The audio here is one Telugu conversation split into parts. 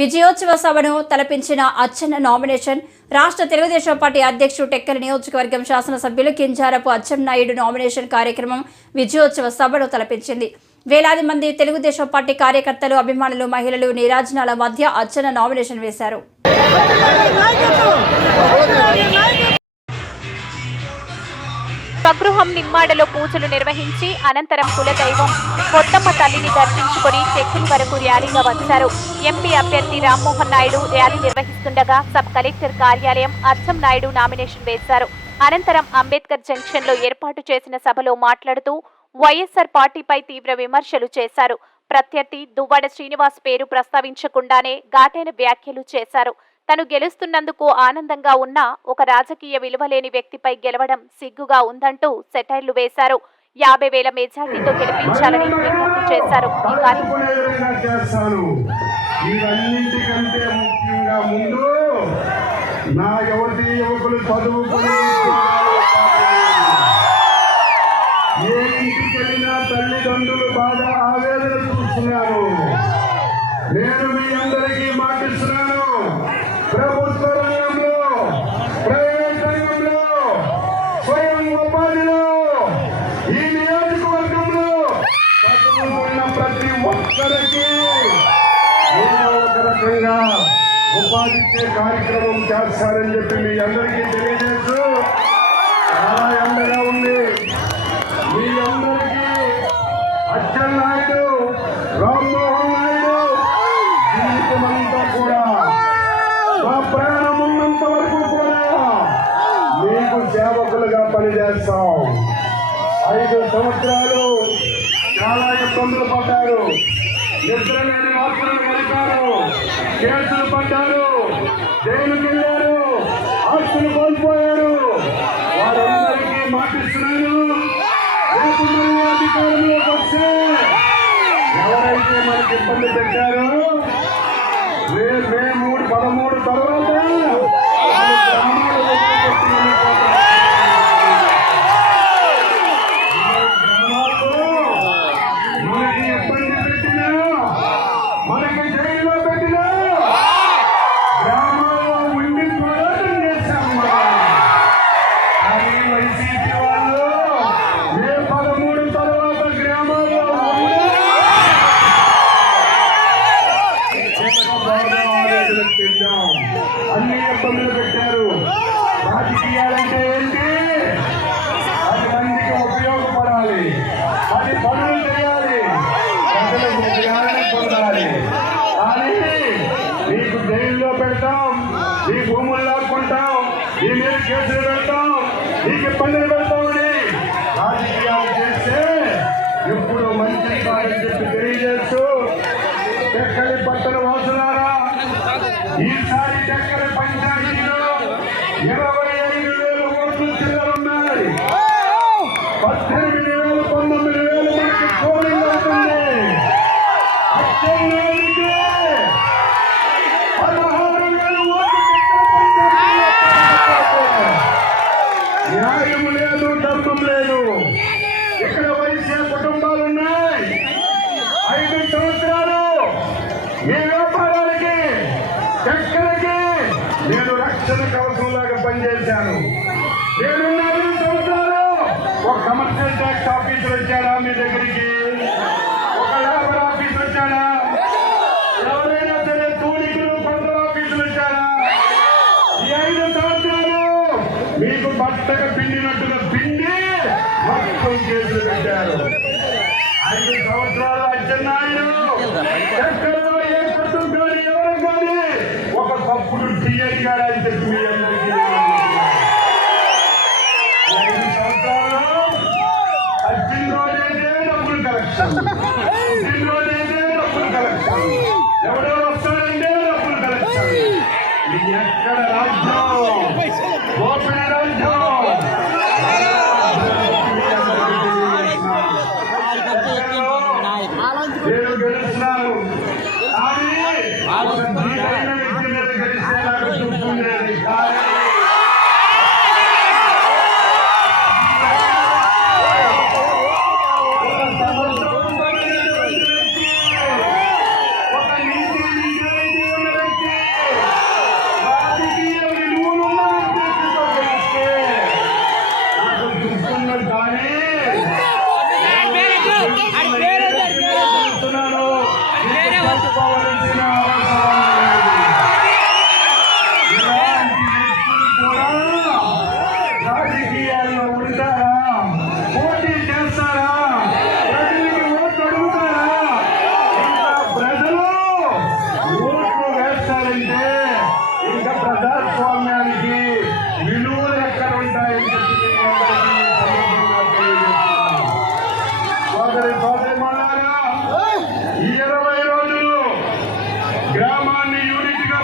విజయోత్సవ సభను తలపించిన అచ్చెన్న నామినేషన్ రాష్ట్ర తెలుగుదేశం పార్టీ అధ్యక్షుడు టెక్కలి నియోజకవర్గం శాసనసభ్యులు కింజారపు అచ్చెన్నాయుడు నామినేషన్ కార్యక్రమం విజయోత్సవ సభను తలపించింది. వేలాది మంది తెలుగుదేశం పార్టీ కార్యకర్తలు, అభిమానులు, మహిళలు నీరాజనాల మధ్య అచ్చెన్న నామినేషన్ వేశారు. స్వగృహం నిమ్మాడలో పూజలు నిర్వహించి అనంతరం కులదైవం కొత్తమ్మ తల్లిని దర్శించుకుని చెక్కుల వరకు ర్యాలీగా వచ్చారు. ఎంపీ అభ్యర్థి రామ్మోహన్ నాయుడు ర్యాలీ నిర్వహిస్తుండగా సబ్ కలెక్టర్ కార్యాలయం అచ్చెన్నాయుడు నామినేషన్ వేశారు. అనంతరం అంబేద్కర్ జంక్షన్ లో ఏర్పాటు చేసిన సభలో మాట్లాడుతూ వైఎస్ఆర్ పార్టీపై తీవ్ర విమర్శలు చేశారు. ప్రత్యర్థి దువ్వాడ శ్రీనివాస్ పేరు ప్రస్తావించకుండానే ఘాటైన వ్యాఖ్యలు చేశారు. తను గెలుస్తున్నందుకు ఆనందంగా ఉన్నా ఒక రాజకీయ విలువలేని వ్యక్తిపై గెలవడం సిగ్గుగా ఉందంటూ సెటైర్లు వేశారు. 50,000 మెజార్టీతో గెలిపించాలని విజ్ఞప్తి చేశారు. తల్లిదండ్రులు బాగా ఆవేదన చూస్తున్నారు. నేను మీ అందరికీ మాటిస్తున్నాను, ప్రభుత్వ రంగంలో, ప్రైవేట్ రంగంలో, స్వయం ఉపాధిలో, ఈ నియోజకవర్గంలో చదువుకున్న ప్రతి ఒక్కరికి ఏదో ఒక రకంగా ఉపాధిచ్చే కార్యక్రమం చేస్తారని చెప్పి మీ అందరికీ తెలియజేస్తూ చాలా ఎండగా ఉంది. మీ అందరికీ అచ్చెన్నాయుడు, రామ్మోహన్ నాయుడు జీవితమంతా కూడా, మా ప్రాణం ఉన్నంత వరకు కూడా మీకు సేవకులుగా పనిచేస్తాం. 5 సంవత్సరాలు చాలా ఇబ్బందులు పడ్డారు, నిద్రలేని వార్తలు పడ్డారు, కేసులు పడ్డారు, జైలుకి వెళ్ళారు, ఆస్తులు కోల్పోయారు. వారందరికీ మాటిస్తున్నాను, రేపు మనం అధికారంలోకి వస్తే ఎవరైతే మనకి ఇబ్బంది పెట్టారో మే 13 తర్వాత మనకి ఇబ్బంది పెట్టినా, మనకి జైల్లో పెట్టినా గ్రామాల్లో ఉండి పోరాటం చేశాము. కానీ వైసీపీ వాళ్ళు మే 13 తర్వాత గ్రామాల్లో అన్ని ఇబ్బందులు పెట్టారు. రాజకీయాలంటే ఏంటి? 10 మందికి ఉపయోగపడాలి, 10 పనులు చేయాలి, ప్రజలకు జ్ఞానం పొందాలి. కానీ మీకు జైల్లో పెడతాం, ఈ భూములు లాక్కుంటాం, ఈ మీద కేసులు పెడతాం, మీకు ఇబ్బందులు పెడతామని రాజకీయాలు చేస్తే ఇప్పుడు మంచి కాదని చెప్పి తెలియజేస్తూ, టెక్కలి పట్టణ వాసులారా, ఈసారి టెక్కలి పంచాయతీలో 25,000 ఓట్లు చిల్లరున్నాయి. 18,000, 19,000 మనకి పోలింగ్ అవుతుంది. అచ్చెన్నాయుడికి 16,000 ఓట్లు న్యాయం లేదు, ధర్మం లేదు. ఇక్కడ వైశ్య కుటుంబాలు ఉన్నాయి. 5 సంవత్సరాలు ఈ వ్యాపారాలకి, టెక్కలకి నేను రక్షణ కవచంలాగా పనిచేశాను. నేను 5 సంవత్సరాలు ఒక కమర్షియల్ ట్యాక్స్ ఆఫీసర్ వచ్చాడా మీ దగ్గరికి? ఒక లేబర్ ఆఫీసర్ వచ్చాడా? ఎవరైనా సరే తూనికలు, కొందరు ఆఫీసులు వచ్చాడా? ఈ 5 సంవత్సరాలు మీకు బట్టగా పిండినట్టుగా పిండి మొత్తం కేసులు పెట్టారు. 5 సంవత్సరాలు అచ్చెన్నాయుడు ఎక్కడో ఏ కుటుంబం కానీ ఎవరు కానీ ఒక తప్పుడు టీఎన్ గారు అని చెప్పి మీ అందరికీ 5 సంవత్సరాలు అచ్చిన రోజైతే డబ్బులు కలెక్షన్, పుట్టిన రోజైతే డబ్బులు కలెక్షన్, ఎవడో వస్తాడంటే డబ్బులు కలెక్షన్. ఇది ఎక్కడ రాజ్యం? గోపిడి రాజ్యం. నేను గెలుస్తున్నాను కానీ గెలిచేలాగా చూస్తుండేది. కానీ చెప్తున్నాను, చెప్పుకోవాల్సిన అవసరం లేదు. ఇలాంటి వ్యక్తులు కూడా రాజకీయాల్లో ఉంటారా, పోటీ చేస్తారా, ప్రజలకి ఓట్లు అడుగుతారా? ఇంకా ప్రజలు ఓట్లు వేస్తారంటే ఇంకా ప్రజాస్వామ్యానికి విలువలు ఎక్కడ ఉంటాయని చెప్పి మీ అందరికీ సందర్భంగా తెలియజేస్తున్నాను. సోదరిమణులారా, ఈ 20 రోజులు గ్రామాన్ని యూనిట్గా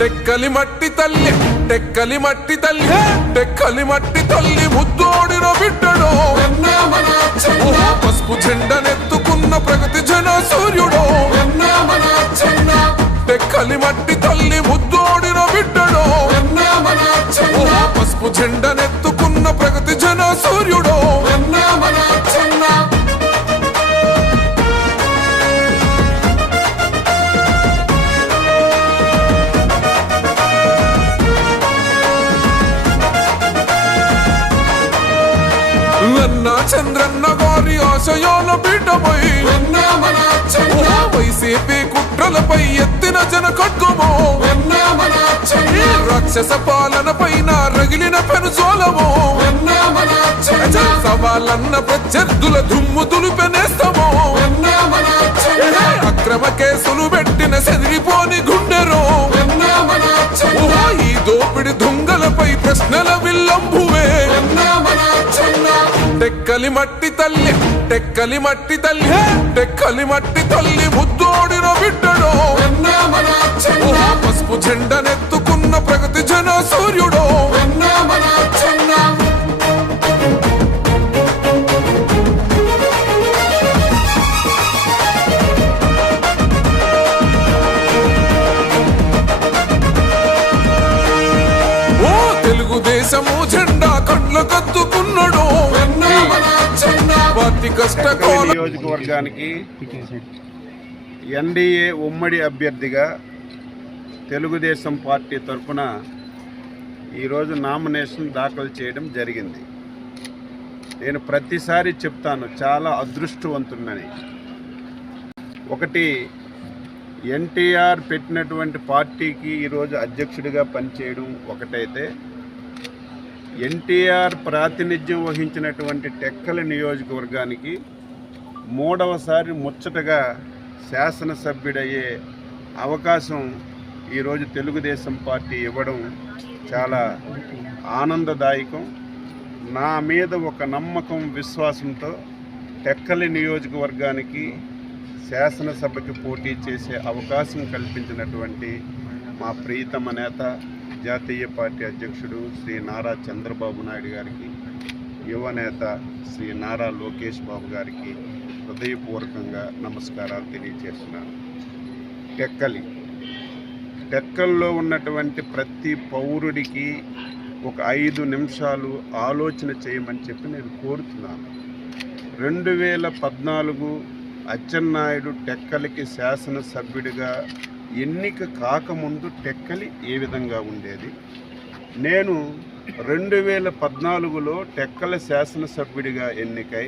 టెక్కలి మట్టి తల్లి, టెక్కలి మట్టి తల్లి, టెక్కలి మట్టి తల్లి ముద్దోడిన బిడ్డడు, పసుపు జెండనెత్తుకున్న ప్రగతి జన సూర్యుడు. టెక్కలి మట్టి తల్లి ముద్దోడిన బిడ్డడు, పసుపు జెండనెత్తుకున్న ప్రగతి జన సూర్యుడు. చంద్రన్న గారి ఆశయాల పీఠమై వైసీపీ కుట్రలపై ఎత్తిన జన ఖడ్గము, రాక్షస పాలన పైన రగిలిన పెనుజోలము, సవాలన్న ప్రత్యర్థుల దుమ్ము దులిపెనేస్తాము, అక్రమ కేసులు పెట్టిన సెదిరిపోని గుండెరు, ఈ దోపిడి దొంగలపై ప్రశ్నల విల్లంబువే. టెక్కలి మట్టి తల్లి, టెక్కలి మట్టి తల్లి, టెక్కలి మట్టి తల్లి ముద్దోడిన బిడ్డడు, పసుపు జెండనెత్తుకున్న ప్రగతి జన సూర్యుడు. తెలుగుదేశము జెండా కళ్ళు కత్తుకున్నాడు, పార్టీ కష్టకాల నియోజకవర్గానికి ఎన్డీఏ ఉమ్మడి అభ్యర్థిగా తెలుగుదేశం పార్టీ తరఫున ఈరోజు నామినేషన్ దాఖలు చేయడం జరిగింది. నేను ప్రతిసారి చెప్తాను, చాలా అదృష్టవంతున్నని. ఒకటి, ఎన్టీఆర్ పెట్టినటువంటి పార్టీకి ఈరోజు అధ్యక్షుడిగా పనిచేయడం ఒకటైతే, ఎన్టీఆర్ ప్రాతినిధ్యం వహించినటువంటి టెక్కలి నియోజకవర్గానికి 3వసారి ముచ్చటగా శాసనసభ్యుడయ్యే అవకాశం ఈరోజు తెలుగుదేశం పార్టీ ఇవ్వడం చాలా ఆనందదాయకం. నా మీద ఒక నమ్మకం, విశ్వాసంతో టెక్కలి నియోజకవర్గానికి శాసనసభకి పోటీ చేసే అవకాశం కల్పించినటువంటి మా ప్రియతమ నేత, జాతీయ పార్టీ అధ్యక్షుడు శ్రీ నారా చంద్రబాబు నాయుడు గారికి, యువనేత శ్రీ నారా లోకేష్ బాబు గారికి హృదయపూర్వకంగా నమస్కారాలు తెలియజేస్తున్నాను. టెక్కల్లో ఉన్నటువంటి ప్రతి పౌరుడికి ఒక 5 నిమిషాలు ఆలోచన చేయమని చెప్పి నేను కోరుతున్నాను. 2014 అచ్చెన్నాయుడు టెక్కలికి శాసనసభ్యుడిగా ఎన్నిక కాకముందు టెక్కలి ఏ విధంగా ఉండేది, నేను 2014లో టెక్కలి శాసనసభ్యుడిగా ఎన్నికై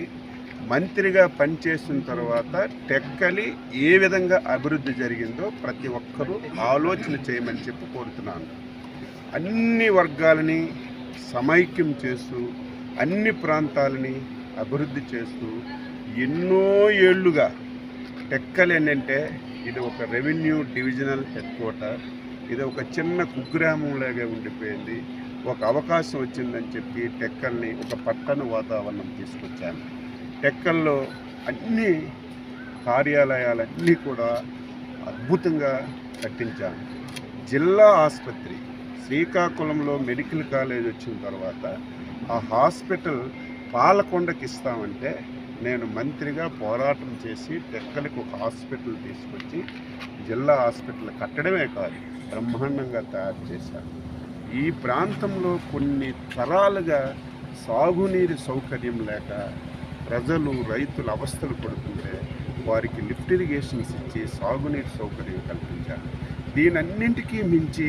మంత్రిగా పనిచేసిన తర్వాత టెక్కలి ఏ విధంగా అభివృద్ధి జరిగిందో ప్రతి ఒక్కరూ ఆలోచన చేయమని చెప్పి కోరుతున్నాను. అన్ని వర్గాలని సమైక్యం చేస్తూ, అన్ని ప్రాంతాలని అభివృద్ధి చేస్తూ ఎన్నో ఏళ్లుగా టెక్కలి ఏంటంటే ఇది ఒక రెవెన్యూ డివిజనల్ హెడ్ క్వార్టర్, ఇది ఒక చిన్న కుగ్రామంలాగా ఉండిపోయింది. ఒక అవకాశం వచ్చిందని చెప్పి టెక్కల్ని ఒక పట్టణ వాతావరణం తీసుకొచ్చాను. టెక్కల్లో అన్ని కార్యాలయాలన్నీ కూడా అద్భుతంగా కట్టించాను. జిల్లా ఆసుపత్రి శ్రీకాకుళంలో మెడికల్ కాలేజ్ వచ్చిన తర్వాత ఆ హాస్పిటల్ పాలకొండకి ఇస్తామంటే నేను మంత్రిగా పోరాటం చేసి టెక్కలికి ఒక హాస్పిటల్ తీసుకొచ్చి జిల్లా హాస్పిటల్ కట్టడమే కాదు బ్రహ్మాండంగా తయారు చేశాను. ఈ ప్రాంతంలో కొన్ని తరాలుగా సాగునీరు సౌకర్యం లేక ప్రజలు రైతులు అవస్థలు పడుతుంటే వారికి లిఫ్ట్ ఇరిగేషన్స్ ఇచ్చి సాగునీటి సౌకర్యం కల్పించాలి. దీనన్నింటికీ మించి